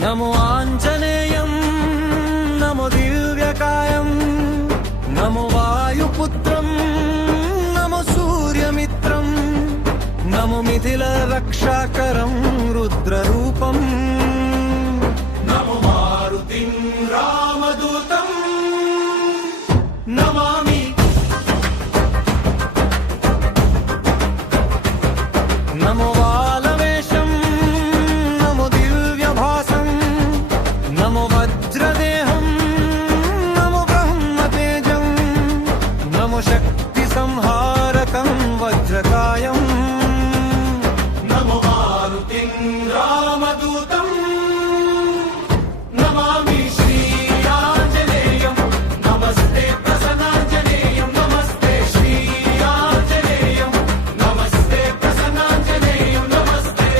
నమో ఆంజనేయం నమో దివ్యకాయం నమో వాయుపుత్రం నమో సూర్యమిత్రం నమో మిథిల రక్షాకరం రుద్రరూపం నమో మారుతిం రామదూతం నమామి నమో వాలవేషం నమో దివ్యభాసం నమో వజ్రదేహం నమో బ్రహ్మతేజం నమో శక్తి సంహారకం వజ్రకాయం నమో మారుతిం రామదూతం నమామి శ్రీ ఆంజనేయం నమస్తే ప్రసన్నాంజనేయం నమస్తే శ్రీ ఆంజనేయం నమస్తే ప్రసన్నాంజనేయం నమస్తే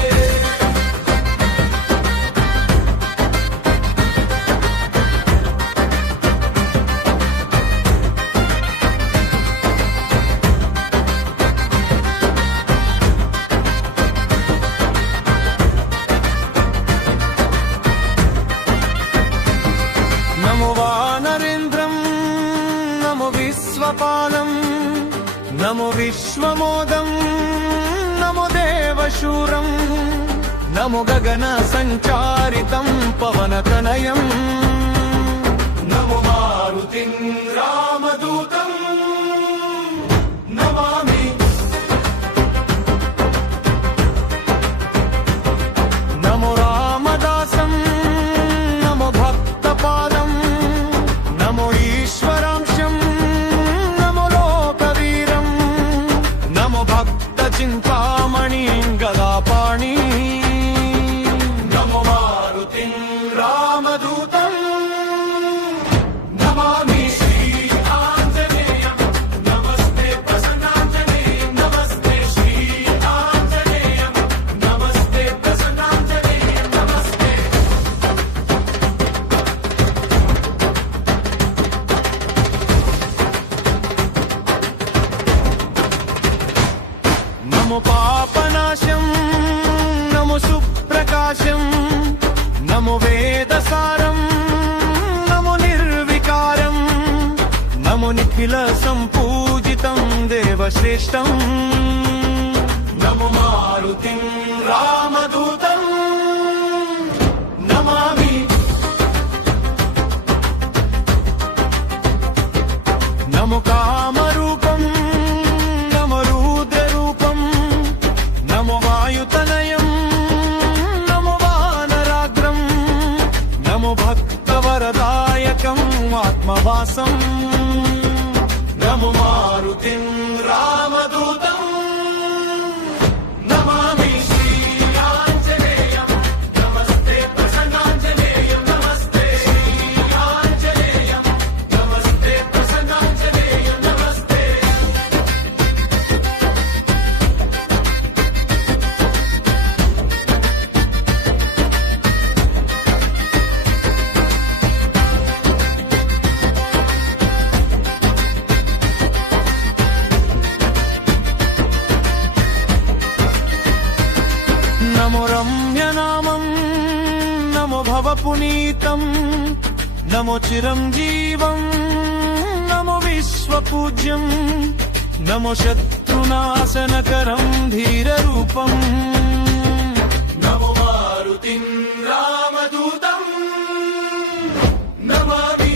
నమో వానరేంద్రం నమో విశ్వపాలం నమో విశ్వమోదం నమో దేవశూరం నమో గగన సంచారితం పవనతనయం నమో మారుతిం రామదూతం నమామి నమో రామదాసం నమో భక్తపాదం నమో ఈశ్వరాంశం నమో లోకవీరం నమో భక్త చింతామణి గదాపాణి నమో మారుతిం రామదూతం నమామి శ్రీ ఆంజనేయం నమస్తే ప్రసన్నాంజనేయం నమస్తే శ్రీ ఆంజనేయం నమస్తే ప్రసన్నాంజనేయం నమస్తే నమో పాపనాశం నమో సుప్రకాశం నమో వేదసారం నమో నిర్వికారం నమో నిఖిల సంపూజితం దేవశ్రేష్టం నమో మారుతిం రామదూతం నమామి నమో కామరూపం నమో రుద్రరూపం నమో వాయుతనయం నమో వానరాగ్రం నమో భక్తవరదాయకం ఆత్మవాసం నమో మారుతిం రామదూతం నమామి శ్రీ ఆంజనేయం నమస్తే ప్రసన్నాంజనేయం నమస్తే శ్రీ ఆంజనేయం నమస్తే ప్రసన్నాంజనేయం నమస్తే నమో రమ్యనామం నమో భవపునీతం నమో చిరంజీవం నమో విశ్వపూజ్యం నమో శత్రునాశనకరం ధీరరూపం నమో మారుతిం రామదూతం నమామి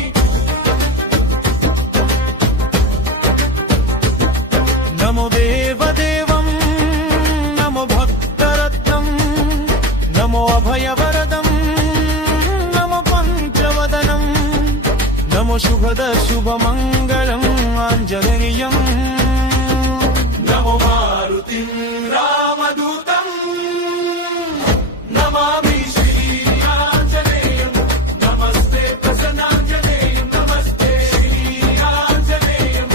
నమో దేవదేవం నమో భక్తరత్నం నమో అభయవరదం నమో పంచవదనం నమో శుభద శుభమంగళం ఆంజనేయం నమో మారుతిం రామదూతం నమామి శ్రీ ఆంజనేయం నమస్తే ప్రసన్నాంజనేయం నమస్తే శ్రీ ఆంజనేయం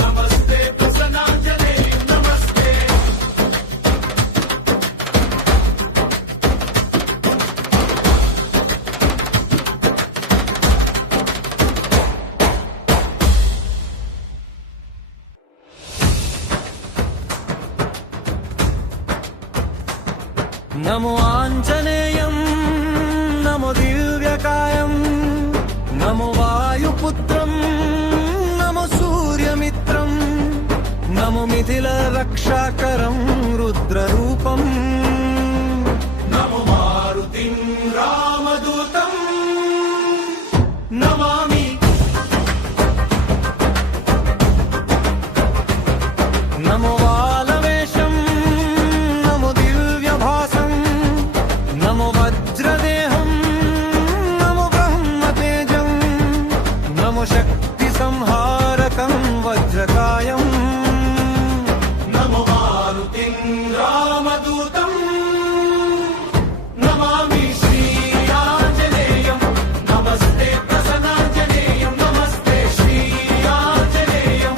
నమస్తే ప్రసన్నాంజనేయం నమస్తే నమో ఆంజనేయం నమో दिव्यकायं नमो वायुपुत्रं नमो सूर्यमित्रं नमो मिथिलरक्षाकरं रुद्ररूपम् नमो मारुतिं रामदूतं नमामि नमो बालवेशं नमो दिव्यभासं नमो वज्रदेहं नमो ब्रह्मतेजं नमो शक्तिसंहारकं वज्रकायम् नमो मारुतिं रामदूतं नमामि श्रीयाञ्जनेयं नमस्ते प्रसन्नाञ्जनेयं नमस्ते श्रीयाञ्जनेयं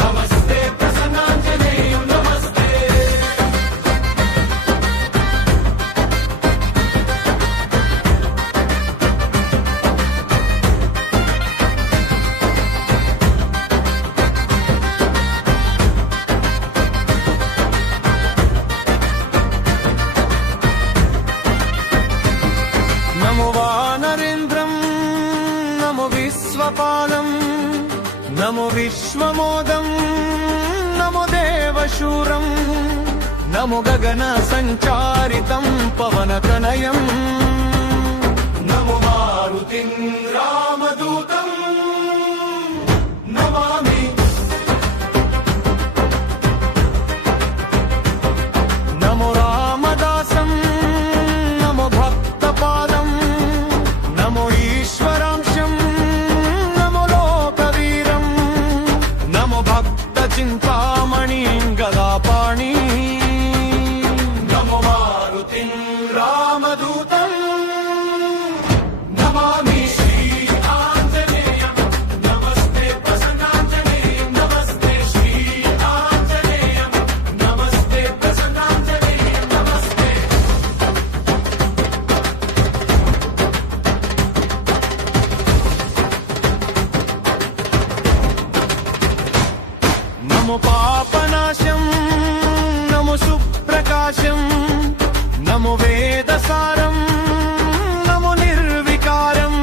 नमस्ते प्रसन्नाञ्जनेयं नमस्ते नमो वानरेन्द्रं नमो विश्वपालं नमो विश्वमोदं नमो देवशूरं नमो गगनसञ्चारितं पवनतनयम् नमो मारुतिं रामदूतं नमामि नमो रामदासं नमो भक्तपालं नमो ईश्वरांशं नमो लोकवीरं नमो भक्तचिन्तामणिं गदापाणि नमो मारुतिं रामदूतं नमामि श्रीआञ्जनेयं नमस्ते प्रसन्नाञ्जनेयं नमस्ते श्रीआञ्जनेयं नमस्ते प्रसन्नाञ्जनेयं नमस्ते नमो पापनाशं नमो सुप्रकाशं नमो वेदसारं नमो निर्विकारं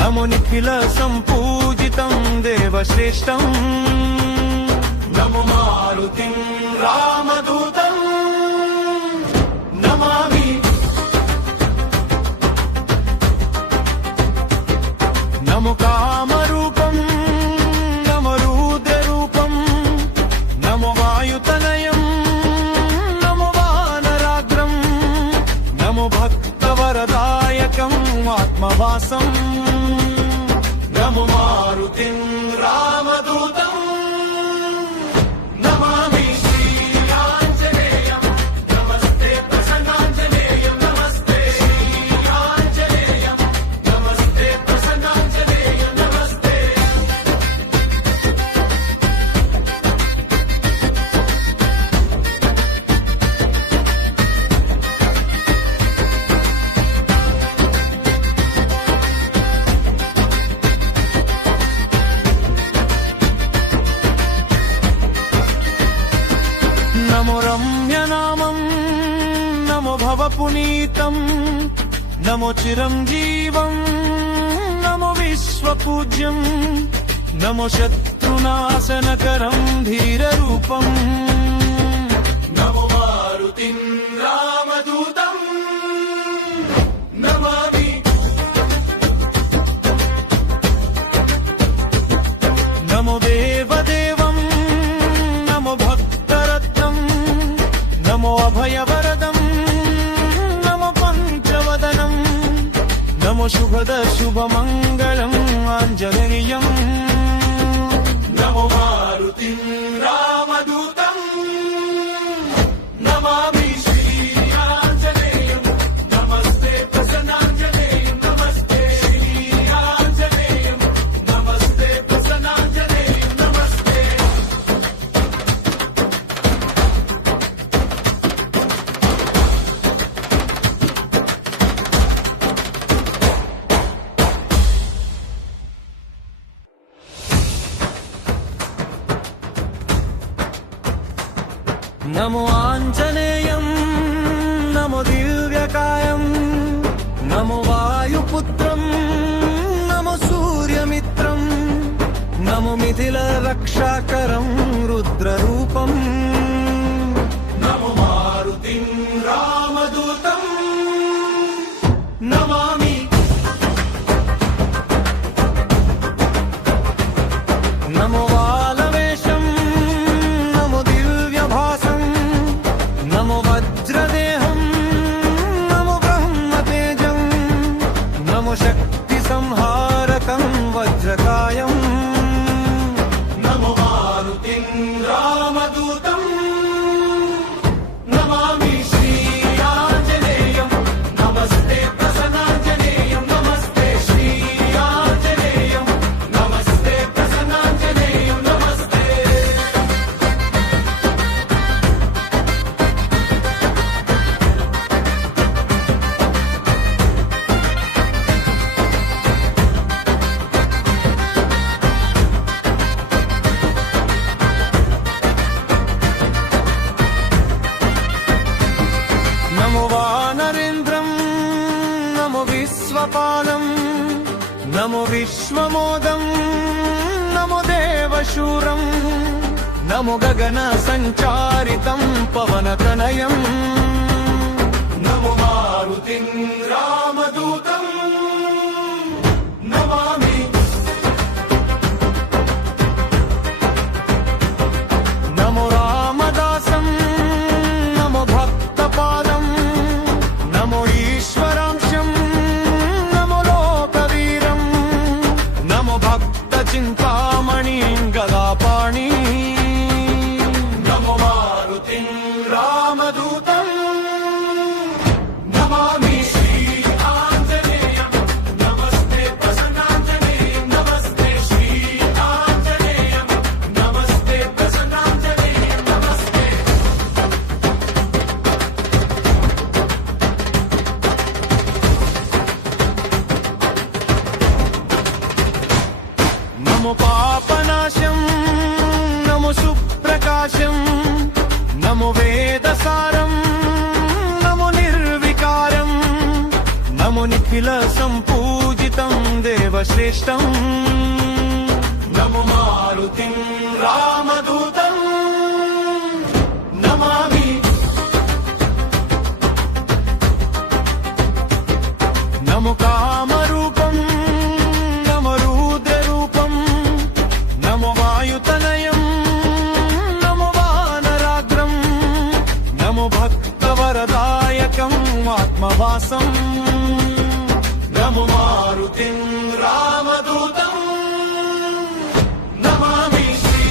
नमो निखिलसम्पूजितं देवश्रेष्ठं नमो मारुतिं रामदूतं नमामि नमो कामरूपं नमो रुद्ररूपं नमो वायुतनयं नमो वानराग्रं नमो भक्तवरदायकम् आत्मवासम् नमो मारुतिं रामदूतं नमामि श्रीयाञ्जनेयं नमस्ते प्रसन्नाञ्जनेयं नमस्ते श्रीयाञ्जनेयं नमस्ते प्रसन्नाञ्जनेयं नमस्ते नमो रम्यनामं नमो भवपुनीतं नमो चिरञ्जीवं नमो विश्वपूज्यं नमो शत्रुनाशनकरं धीररूपम् नमो मारुतिं रामदूतं नमामि नमो देवदेवं नमो भक्तरत्नं नमो अभयवरदं नमो पञ्चवदनं नमो शुभमङ्गलम् आञ्जनेयम् नमो मारुतिं रामदूतं नमामि श्रीयाञ्जनेयं नमस्ते प्रसन्नाञ्जनेयं नमस्ते श्रीयाञ्जनेयं नमस्ते प्रसन्नाञ्जनेयं नमस्ते नमो आञ्जनेयं नमो दिव्यकायं నమో వాయుపుత్రం నమో సూర్యమిత్రం నమో మిథిల రక్షాకరం రుద్రరూపం నమో మారుతిం రామదూతం నమామి నమో వాలవేషం నమో దివ్యభాసం నమో వజ్రదేహం నమో బ్రహ్మతేజం నమో శక్తి సంహారకం వజ్రకాయం నమో మారుతిం రామదూతం నమామి శ్రీ ఆంజనేయం నమస్తే ప్రసన్నాంజనేయం నమస్తే శ్రీ ఆంజనేయం నమస్తే ప్రసన్నాంజనేయం నమస్తే నమో వానరేంద్రం నమో విశ్వపాలం నమో విశ్వమోదం నమో దేవశూరం నమో గగన సంచారితం పవనతనయం నమో మారుతిం రామదూతం నమామి నమో రామదాసం నమో భక్తపాదం నమో ఈశ్వరాంశం నమో లోకవీరం నమో భక్త చింతామణి గదాపాణి నమో మారుతిం రామదూతం నమామి శ్రీ ఆంజనేయం నమస్తే ప్రసన్నాంజనేయం నమస్తే శ్రీ ఆంజనేయం నమస్తే ప్రసన్నాంజనేయం నమస్తే నమో పాపనాశం నమో సుప్రకాశం నమో వేదసారం నమో నిర్వికారం నమో నిఖిల సంపూజితం దేవశ్రేష్టం నమో మారుతిం రామదూతం నమామి నమో కామరూపం నమో రూద్రరూపం నమో వాయుతనయం నమో వానరాగ్రం నమో భక్తవరదాయకం ఆత్మవాసం నమో మారుతిం రామదూతం నమామి శ్రీ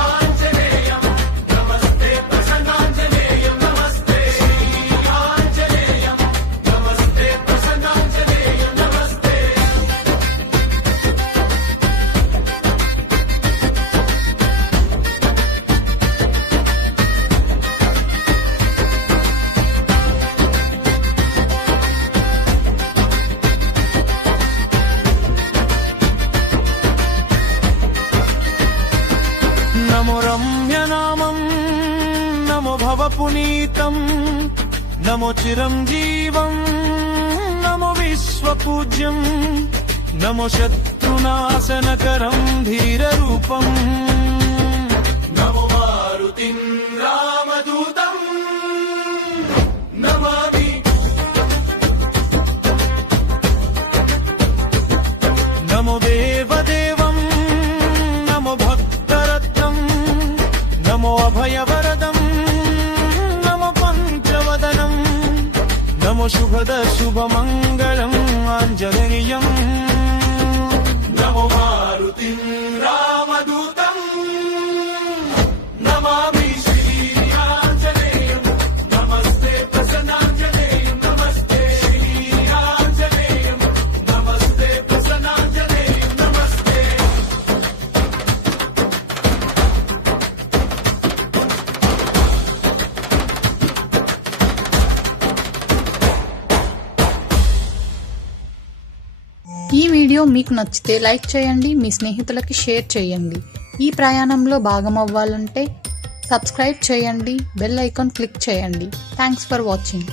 ఆంజనేయం నమస్తే ప్రసన్నాంజనేయం నమస్తే శ్రీ ఆంజనేయం నమస్తే ప్రసన్నాంజనేయం నమస్తే నమో రమ్యనామం నమో భవపునీతం నమో చిరంజీవం నమో విశ్వపూజ్యం నమో శత్రునాశనకరం ధీరరూపం నమో మారుతిం రామదూతం నమామి నమో దేవదేవం నమో భక్తరత్నం నమో అభయవరదం నమో పంచవదనం నమో శుభద శుభమంగళం ఆంజనేయం నమో మారుతిం రామదూతం నమామి శ్రీ ఆంజనేయం నమస్తే ప్రసన్నాంజనేయం నమస్తే శ్రీ ఆంజనేయం నమస్తే ప్రసన్నాంజనేయం నమస్తే ఈ వీడియో మీకు నచ్చితే లైక్ చేయండి, మీ స్నేహితులకి షేర్ చేయండి. ఈ ప్రయాణంలో భాగమవ్వాలంటే సబ్స్క్రైబ్ చేయండి, బెల్ ఐకాన్ క్లిక్ చేయండి. Thanks for watching.